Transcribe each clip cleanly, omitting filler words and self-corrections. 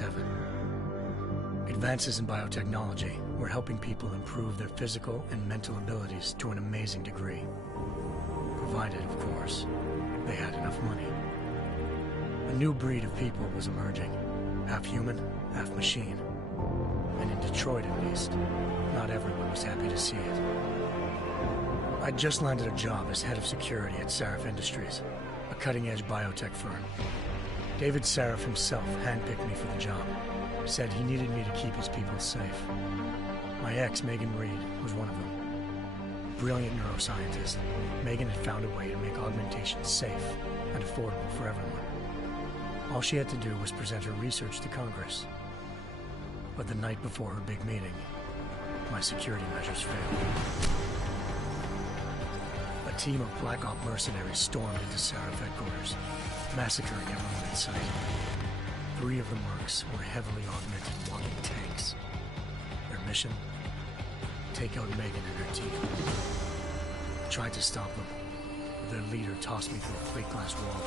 1997. Advances in biotechnology were helping people improve their physical and mental abilities to an amazing degree. Provided, of course, they had enough money. A new breed of people was emerging, half human, half machine. And in Detroit, at least, not everyone was happy to see it. I'd just landed a job as head of security at Sarif Industries, a cutting-edge biotech firm. David Sarif himself handpicked me for the job, said he needed me to keep his people safe. My ex, Megan Reed, was one of them. Brilliant neuroscientist, Megan had found a way to make augmentation safe and affordable for everyone. All she had to do was present her research to Congress. But the night before her big meeting, my security measures failed. A team of Black Op mercenaries stormed into Sarif headquarters, massacring everyone in sight. 3 of the mercs were heavily augmented walking tanks. Their mission? Take out Megan and her team. I tried to stop them, but their leader tossed me through a plate glass wall.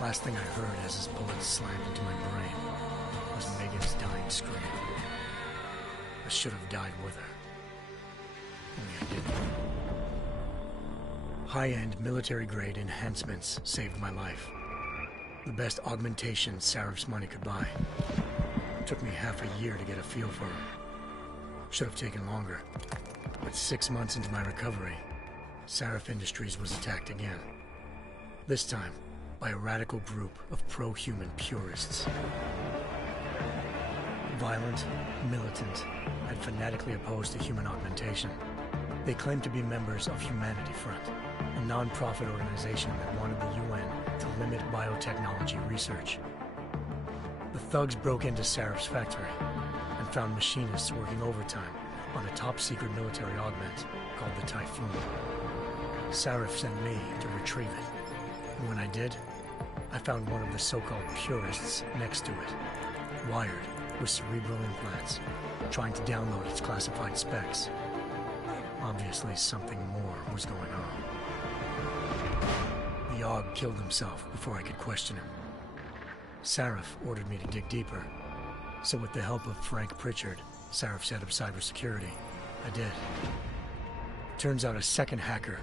Last thing I heard as his bullets slammed into my brain was Megan's dying scream. I should have died with her. Only I didn't. High-end military-grade enhancements saved my life. The best augmentation Sarif's money could buy. It took me half a year to get a feel for them. Should have taken longer. But 6 months into my recovery, Sarif Industries was attacked again. This time, by a radical group of pro-human purists. Violent, militant, and fanatically opposed to human augmentation. They claimed to be members of Humanity Front, a non-profit organization that wanted the UN to limit biotechnology research. The thugs broke into Sarif's factory and found machinists working overtime on a top-secret military augment called the Typhoon. Sarif sent me to retrieve it, and when I did, I found one of the so-called purists next to it, wired with cerebral implants, trying to download its classified specs. Obviously, something more was going on. The Aug killed himself before I could question him. Sarif ordered me to dig deeper, so with the help of Frank Pritchard, Sarif's head of cybersecurity, I did. Turns out a second hacker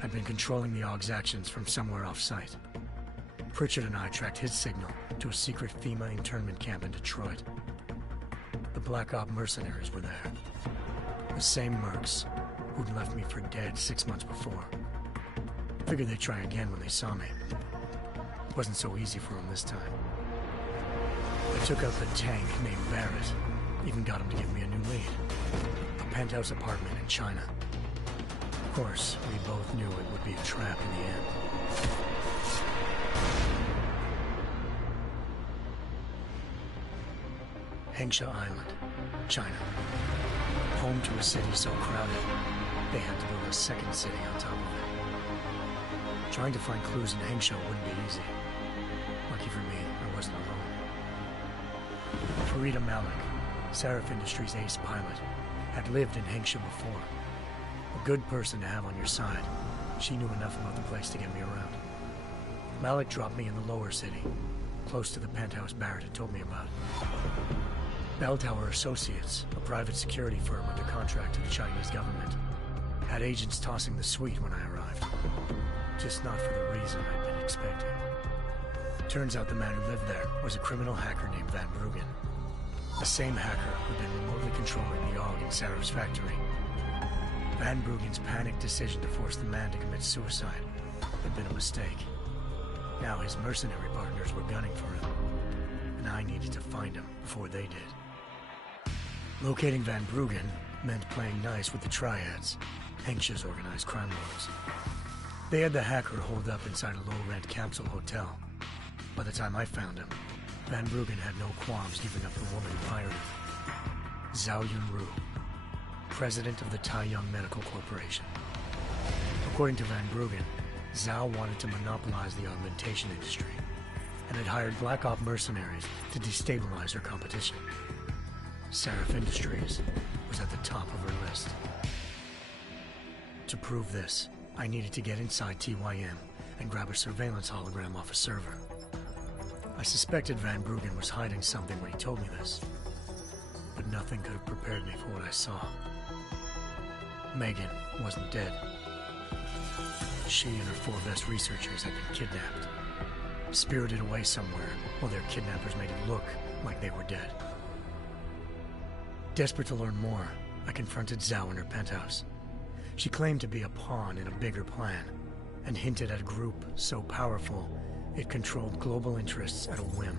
had been controlling the Aug's actions from somewhere off-site. Pritchard and I tracked his signal to a secret FEMA internment camp in Detroit. The Black Op mercenaries were there. The same mercs who'd left me for dead 6 months before. Figured they'd try again when they saw me. Wasn't so easy for them this time. I took out the tank named Barrett. Even got him to give me a new lead. A penthouse apartment in China. Of course, we both knew it would be a trap in the end. Hengsha Island, China. Home to a city so crowded, they had to build a second city on top of it. Trying to find clues in Hengsha wouldn't be easy. Lucky for me, I wasn't alone. Farida Malik, Sarif Industries' ace pilot, had lived in Hengsha before. A good person to have on your side. She knew enough about the place to get me around. Malik dropped me in the lower city, close to the penthouse Barrett had told me about. Bell Tower Associates, a private security firm under contract to the Chinese government, had agents tossing the suite when I arrived. Just not for the reason I'd been expecting. Turns out the man who lived there was a criminal hacker named Van Bruggen. The same hacker who'd been remotely controlling the AUG in Sarif's factory. Van Bruggen's panicked decision to force the man to commit suicide had been a mistake. Now his mercenary partners were gunning for him, and I needed to find him before they did. Locating Van Bruggen meant playing nice with the Triads, Hengsha's organized crime lords. They had the hacker holed up inside a low-rent capsule hotel. By the time I found him, Van Bruggen had no qualms giving up the woman who hired him. Zhao Yunru, president of the Taiyang Medical Corporation. According to Van Bruggen, Zhao wanted to monopolize the augmentation industry and had hired Black Op mercenaries to destabilize her competition. Sarif Industries was at the top of her list. To prove this, I needed to get inside TYM and grab a surveillance hologram off a server. I suspected Van Bruggen was hiding something when he told me this, but nothing could have prepared me for what I saw. Megan wasn't dead. She and her 4 best researchers had been kidnapped, spirited away somewhere while their kidnappers made it look like they were dead. Desperate to learn more, I confronted Zhao in her penthouse. She claimed to be a pawn in a bigger plan, and hinted at a group so powerful it controlled global interests at a whim.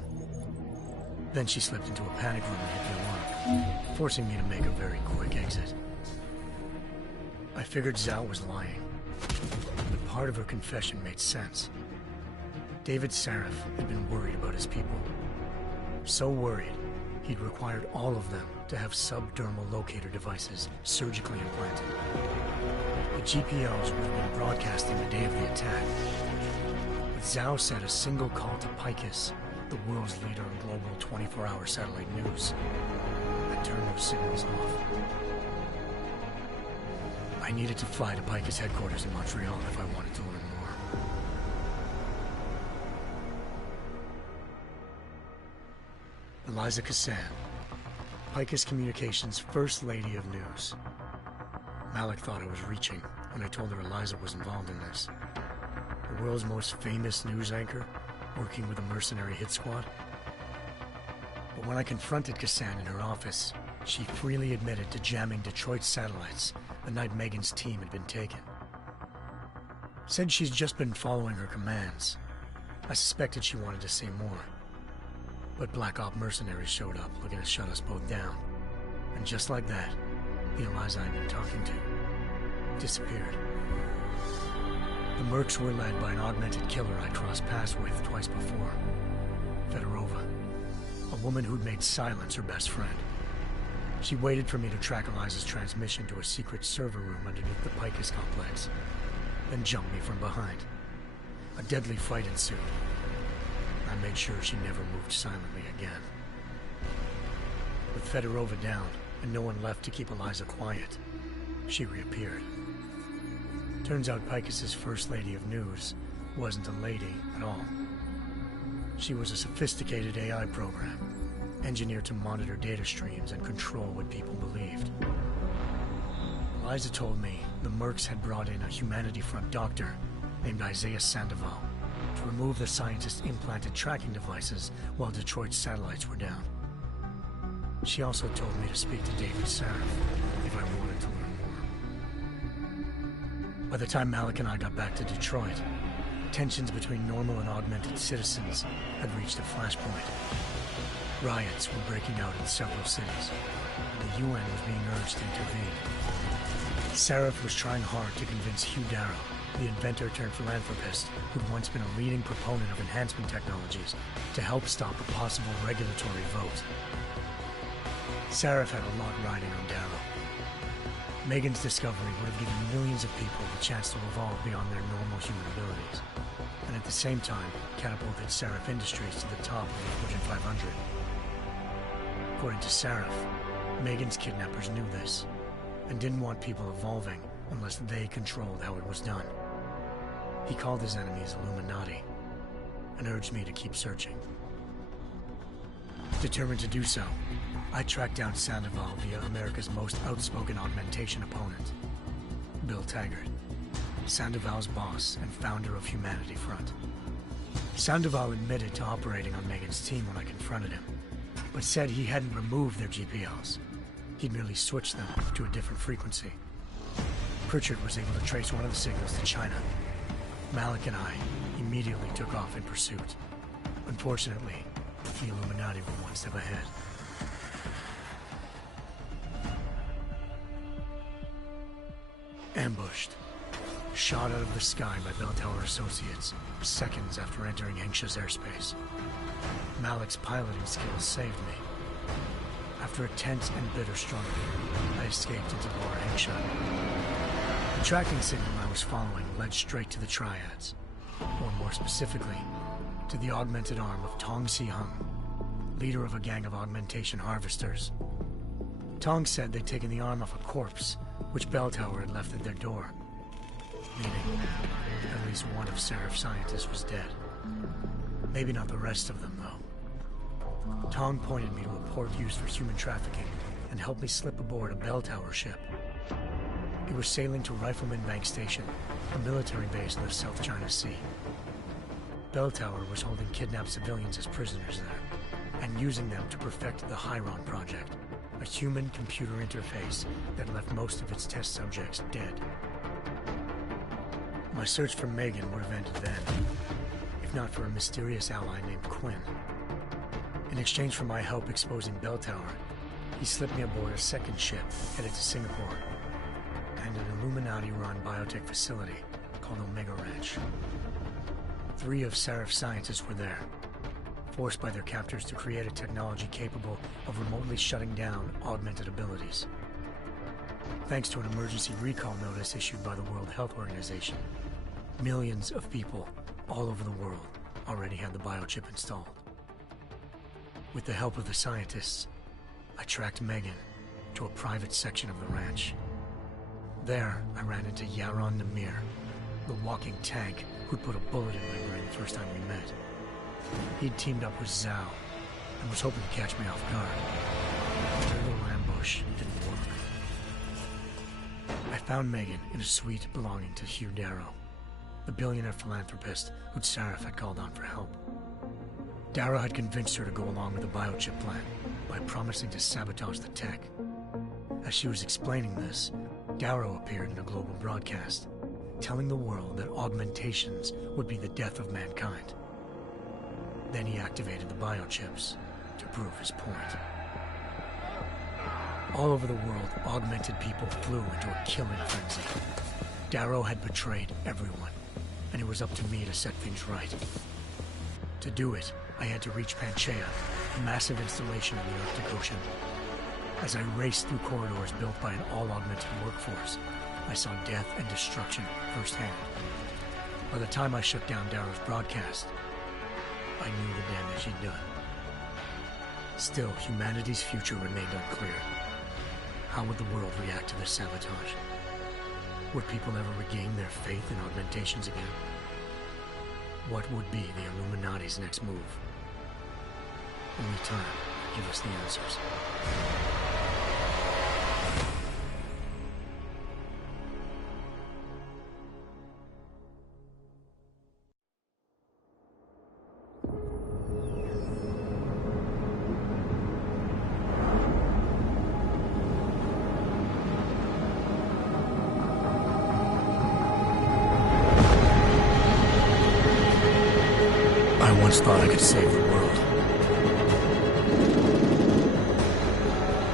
Then she slipped into a panic room and hit the alarm, forcing me to make a very quick exit. I figured Zhao was lying, but part of her confession made sense. David Sarif had been worried about his people. So worried, he'd required all of them to have subdermal locator devices surgically implanted. The GPOs would have been broadcasting the day of the attack. But Zhao said a single call to Picus, the world's leader in global 24-hour satellite news, had turned those signals off. I needed to fly to Picus headquarters in Montreal if I wanted to learn more. Eliza Cassan, Picus Communications' First Lady of News. Malik thought I was reaching when I told her Eliza was involved in this. The world's most famous news anchor, working with a mercenary hit squad. But when I confronted Cassan in her office, she freely admitted to jamming Detroit's satellites the night Megan's team had been taken. Said she's just been following her commands. I suspected she wanted to say more. But Black Op mercenaries showed up looking to shut us both down. And just like that, the Eliza I'd been talking to disappeared. The mercs were led by an augmented killer I crossed paths with twice before, Fedorova, a woman who'd made silence her best friend. She waited for me to track Eliza's transmission to a secret server room underneath the Picus complex, then jumped me from behind. A deadly fight ensued. I made sure she never moved silently again. With Fedorova down and no one left to keep Eliza quiet, she reappeared. Turns out Picus's First Lady of News wasn't a lady at all. She was a sophisticated AI program, engineered to monitor data streams and control what people believed. Eliza told me the mercs had brought in a Humanity Front doctor named Isaiah Sandoval to remove the scientist's implanted tracking devices while Detroit's satellites were down. She also told me to speak to David Sarif if I wanted to learn more. By the time Malik and I got back to Detroit, tensions between normal and augmented citizens had reached a flashpoint. Riots were breaking out in several cities, and the UN was being urged to intervene. Sarif was trying hard to convince Hugh Darrow, the inventor-turned-philanthropist who'd once been a leading proponent of enhancement technologies, to help stop a possible regulatory vote. Sarif had a lot riding on Darrow. Megan's discovery would have given millions of people the chance to evolve beyond their normal human abilities, and at the same time catapulted Sarif Industries to the top of the Fortune 500. According to Sarif, Megan's kidnappers knew this, and didn't want people evolving unless they controlled how it was done. He called his enemies Illuminati, and urged me to keep searching. Determined to do so, I tracked down Sandoval via America's most outspoken augmentation opponent, Bill Taggart, Sandoval's boss and founder of Humanity Front. Sandoval admitted to operating on Megan's team when I confronted him, but said he hadn't removed their GPLs. He'd merely switched them to a different frequency. Pritchard was able to trace one of the signals to China. Malik and I immediately took off in pursuit. Unfortunately, the Illuminati were one step ahead. Ambushed. Shot out of the sky by Bell Tower Associates, seconds after entering Hengsha's airspace. Malik's piloting skills saved me. After a tense and bitter struggle, I escaped into Lower Hengsha. The tracking signal I was following led straight to the Triads, or more specifically, to the augmented arm of Tong Si-hung, leader of a gang of augmentation harvesters. Tong said they'd taken the arm off a corpse, which Bell Tower had left at their door, meaning at least one of Sarif's scientists was dead. Maybe not the rest of them, though. Tong pointed me to a port used for human trafficking and helped me slip aboard a bell tower ship. It was sailing to Rifleman Bank Station, a military base in the South China Sea. Bell Tower was holding kidnapped civilians as prisoners there, and using them to perfect the Hyron Project, a human-computer interface that left most of its test subjects dead. My search for Megan would have ended then, if not for a mysterious ally named Quinn. In exchange for my help exposing Bell Tower, he slipped me aboard a second ship headed to Singapore, and an Illuminati-run biotech facility called Omega Ranch. 3 of Seraph's scientists were there, forced by their captors to create a technology capable of remotely shutting down augmented abilities. Thanks to an emergency recall notice issued by the World Health Organization, millions of people all over the world already had the biochip installed. With the help of the scientists, I tracked Megan to a private section of the ranch. There, I ran into Yaron Namir, the walking tank who'd put a bullet in my brain the first time we met. He'd teamed up with Zhao and was hoping to catch me off guard. Their little ambush didn't work. I found Megan in a suite belonging to Hugh Darrow, the billionaire philanthropist who'd Seraph had called on for help. Darrow had convinced her to go along with the biochip plan by promising to sabotage the tech. As she was explaining this, Darrow appeared in a global broadcast, telling the world that augmentations would be the death of mankind. Then he activated the biochips to prove his point. All over the world, augmented people flew into a killing frenzy. Darrow had betrayed everyone, and it was up to me to set things right. To do it, I had to reach Panchaea, a massive installation in the Arctic Ocean. As I raced through corridors built by an all-augmented workforce, I saw death and destruction firsthand. By the time I shut down Darrow's broadcast, I knew the damage he'd done. Still, humanity's future remained unclear. How would the world react to this sabotage? Would people ever regain their faith in augmentations again? What would be the Illuminati's next move? Only time could give us the answers. I once thought I could save the world.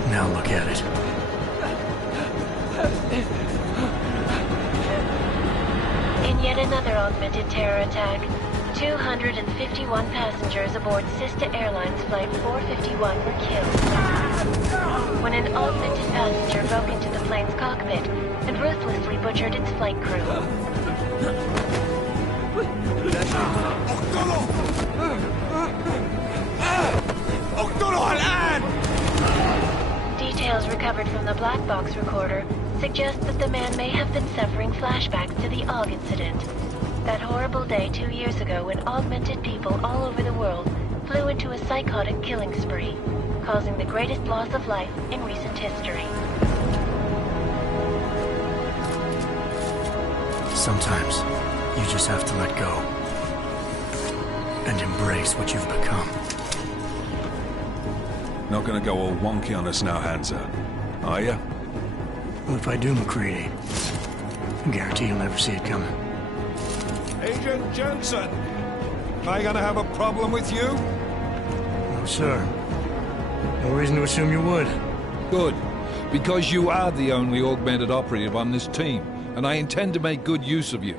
Now look at it. In yet another augmented terror attack, 251 passengers aboard sister airlines Flight 451 were killed when an augmented passenger broke into the plane's cockpit and ruthlessly butchered its flight crew. Details recovered from the black box recorder suggest that the man may have been suffering flashbacks to the AUG incident. That horrible day 2 years ago when augmented people all over the world flew into a psychotic killing spree, causing the greatest loss of life in recent history. Sometimes, you just have to let go and embrace what you've become. Not gonna go all wonky on us now, Hansa, are you? Well, if I do, McCready, I guarantee you'll never see it coming. Agent Jensen, am I gonna have a problem with you? No, sir. No reason to assume you would. Good, because you are the only augmented operative on this team, and I intend to make good use of you.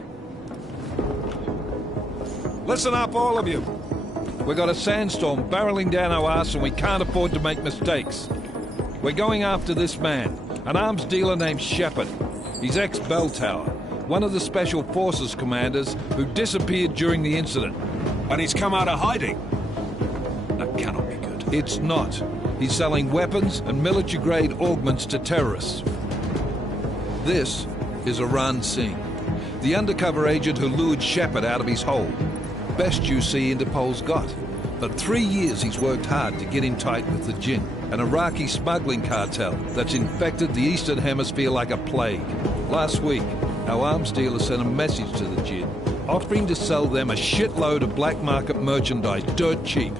Listen up, all of you. We got a sandstorm barreling down our arse and we can't afford to make mistakes. We're going after this man, an arms dealer named Shepard. He's ex-Bell Tower, one of the Special Forces commanders who disappeared during the incident. And he's come out of hiding? That cannot be good. It's not. He's selling weapons and military-grade augments to terrorists. This is Aran Singh, the undercover agent who lured Shepard out of his hole. Best you see Interpol's got. For 3 years he's worked hard to get in tight with the Jinn, an Iraqi smuggling cartel that's infected the Eastern Hemisphere like a plague. Last week, our arms dealer sent a message to the Jinn, offering to sell them a shitload of black market merchandise dirt cheap.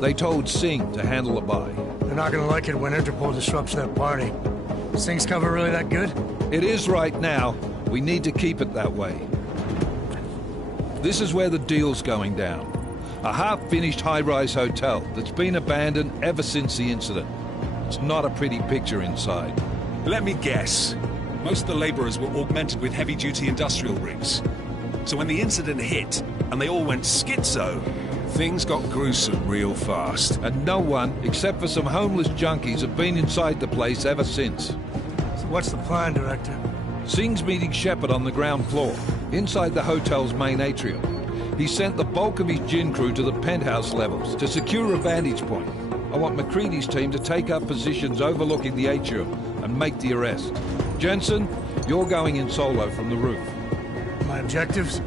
They told Singh to handle the buy. They're not gonna like it when Interpol disrupts their party. Is Singh's cover really that good? It is right now. We need to keep it that way. This is where the deal's going down. A half-finished high-rise hotel that's been abandoned ever since the incident. It's not a pretty picture inside. Let me guess. Most of the laborers were augmented with heavy-duty industrial rigs. So when the incident hit, and they all went schizo, things got gruesome real fast. And no one, except for some homeless junkies, have been inside the place ever since. So what's the plan, Director? Singh's meeting Shepard on the ground floor, inside the hotel's main atrium. He sent the bulk of his Jinn crew to the penthouse levels to secure a vantage point. I want McCready's team to take up positions overlooking the atrium and make the arrest. Jensen, you're going in solo from the roof. My objectives?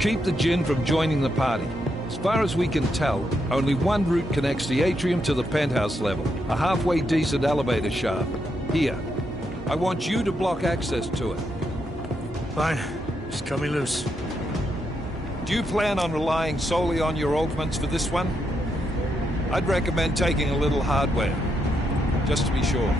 Keep the Jinn from joining the party. As far as we can tell, only one route connects the atrium to the penthouse level, a halfway decent elevator shaft. Here. I want you to block access to it. Fine. Just cut me loose. Do you plan on relying solely on your augments for this one? I'd recommend taking a little hardware, just to be sure.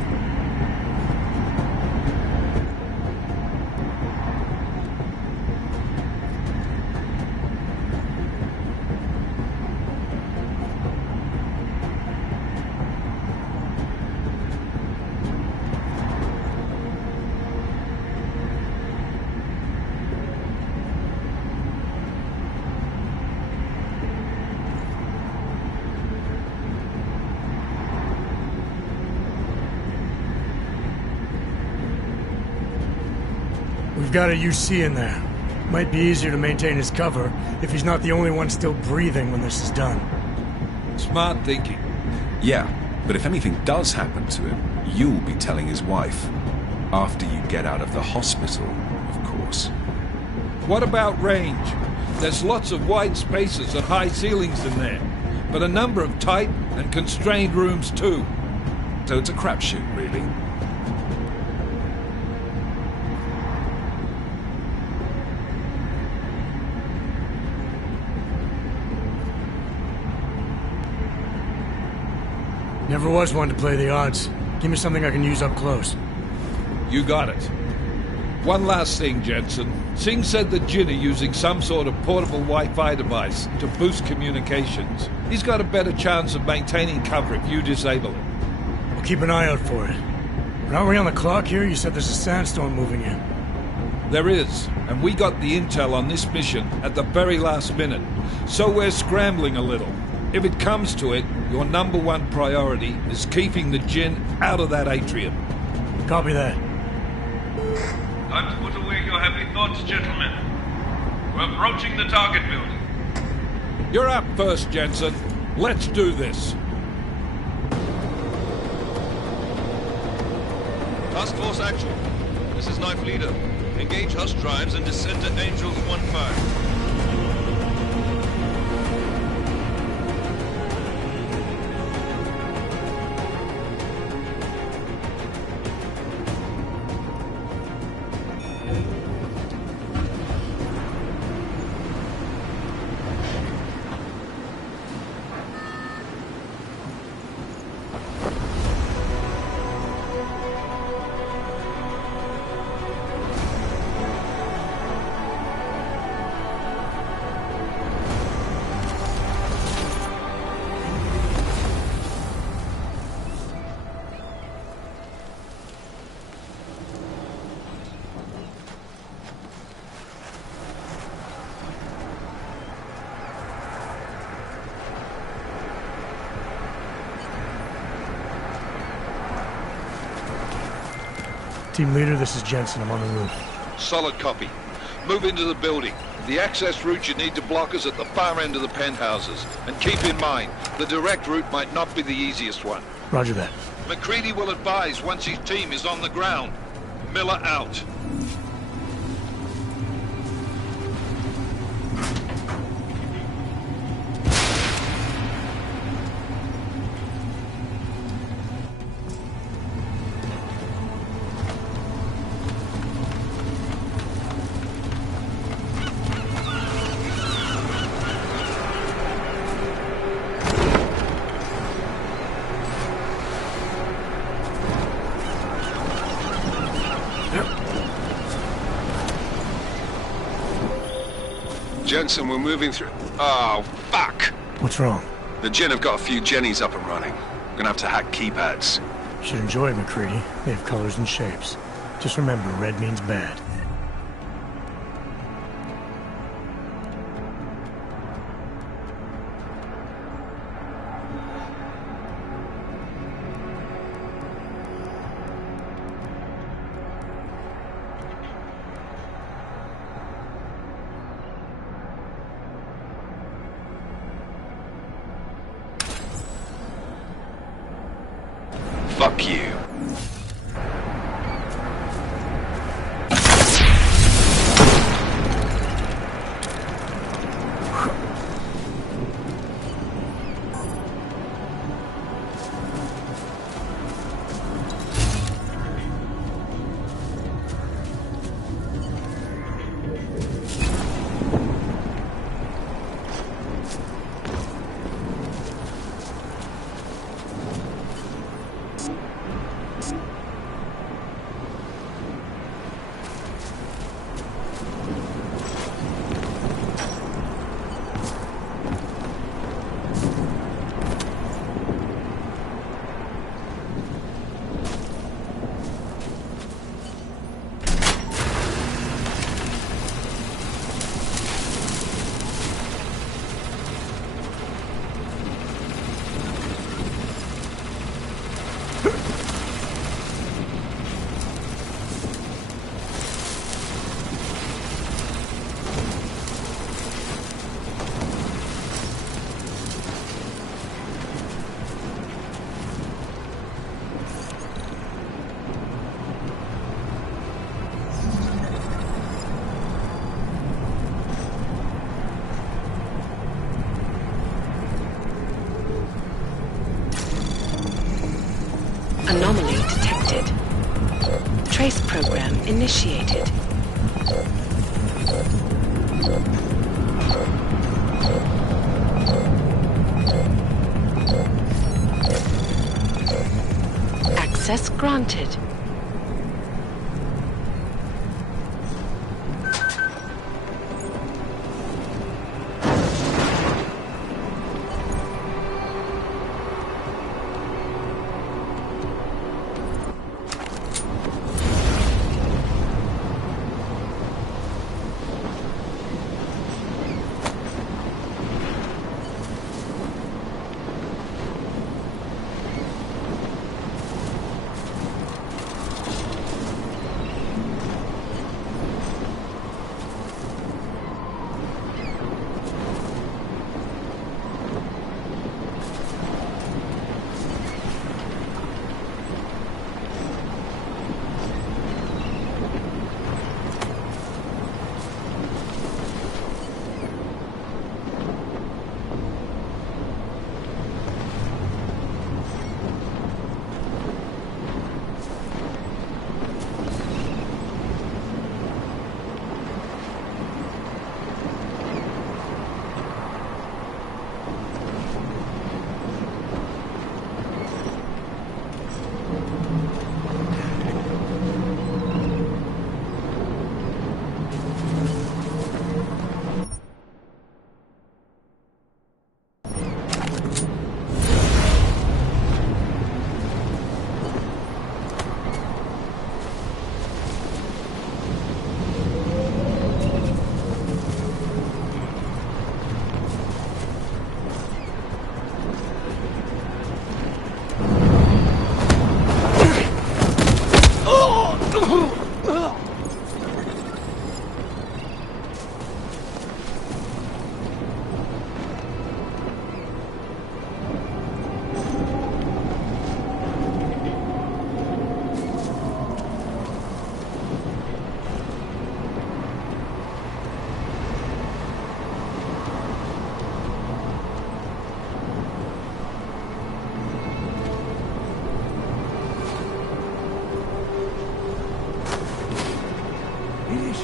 We've got a UC in there. Might be easier to maintain his cover if he's not the only one still breathing when this is done. Smart thinking. Yeah, but if anything does happen to him, you'll be telling his wife. After you get out of the hospital, of course. What about range? There's lots of wide spaces and high ceilings in there, but a number of tight and constrained rooms too. So it's a crapshoot, really. Never was one to play the odds. Give me something I can use up close. You got it. One last thing, Jensen. Singh said the Jinn are using some sort of portable Wi-Fi device to boost communications. He's got a better chance of maintaining cover if you disable it. I'll keep an eye out for it. But aren't we on the clock here? You said there's a sandstorm moving in. There is, and we got the intel on this mission at the very last minute, so we're scrambling a little. If it comes to it, your #1 priority is keeping the Jinn out of that atrium. Copy that. Time to put away your heavy thoughts, gentlemen. We're approaching the target building. You're up first, Jensen. Let's do this. Task Force Actual. This is Knife Leader. Engage Hush drives and descend to Angels 1-5. Team leader, this is Jensen. I'm on the roof. Solid copy. Move into the building. The access route you need to block is at the far end of the penthouses. And keep in mind, the direct route might not be the easiest one. Roger that. McCready will advise once his team is on the ground. Miller out. Jensen, we're moving through... Oh, fuck! What's wrong? The Gen have got a few Jennies up and running. Gonna have to hack keypads. Should enjoy it, McCready. They have colors and shapes. Just remember, red means bad. Fuck you. Anomaly detected. Trace program initiated. Access granted.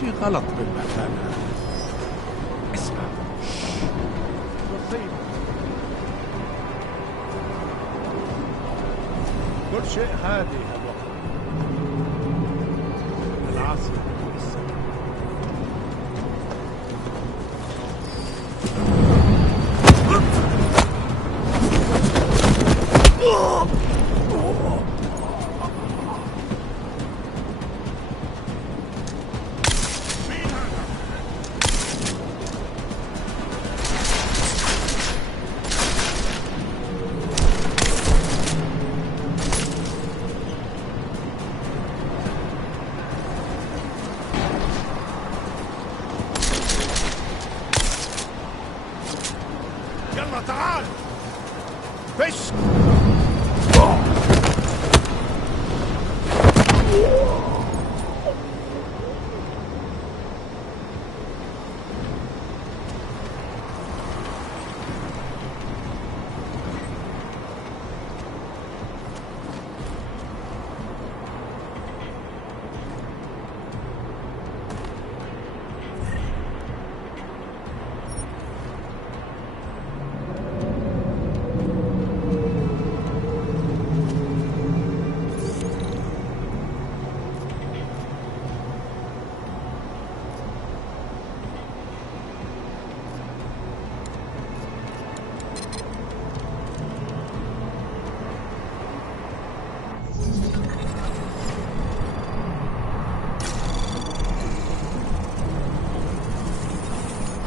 شيء غلط بالمكان هذا. اسمع. كل شيء هادي هالوقت. العاصفة والسماء. تعال! فش!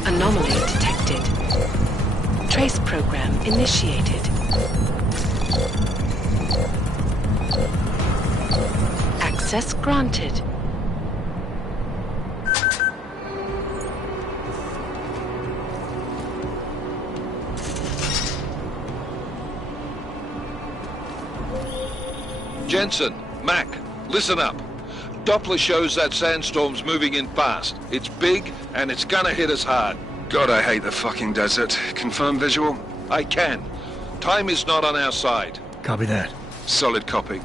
Anomaly detected. Trace program initiated. Access granted. Jensen, Mac, listen up. Doppler shows that sandstorm's moving in fast. It's big, and it's gonna hit us hard. God, I hate the fucking desert. Confirm visual? I can. Time is not on our side. Copy that. Solid copy.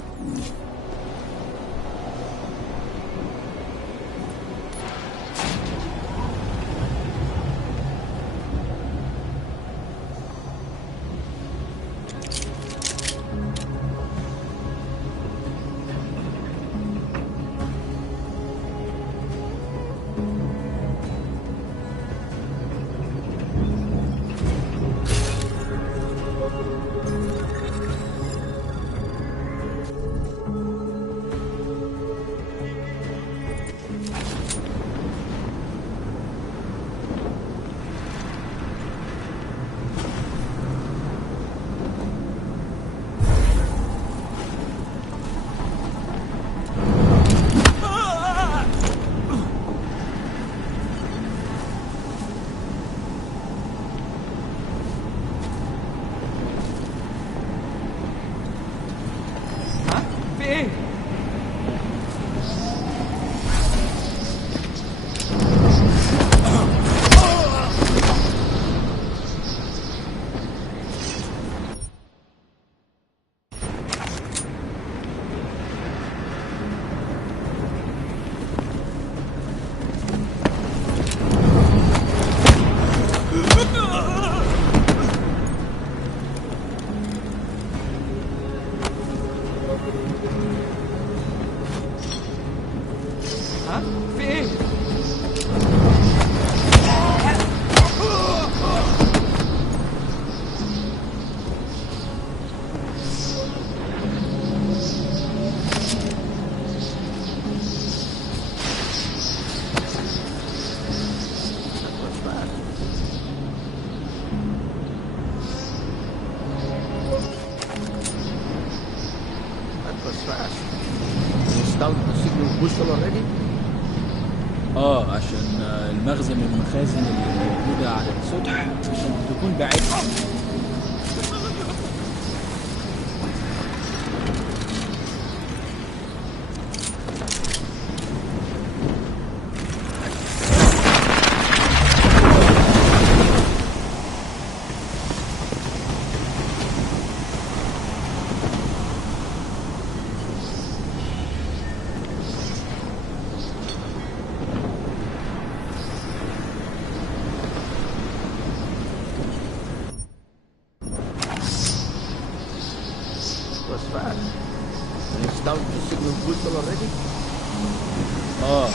عشان المخزن من المخازن اللي موجودة على السطح عشان تكون بعيد.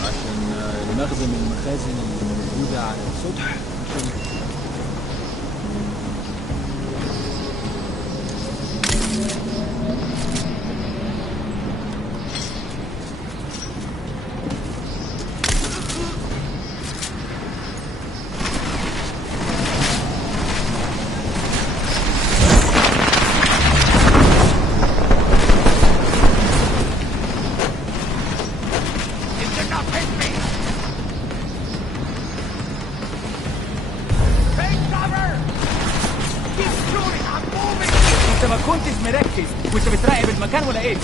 عشان المخزن من المخازن اللي موجودة على السطح عشان مركز، وانت بتراقب المكان ولا ايه؟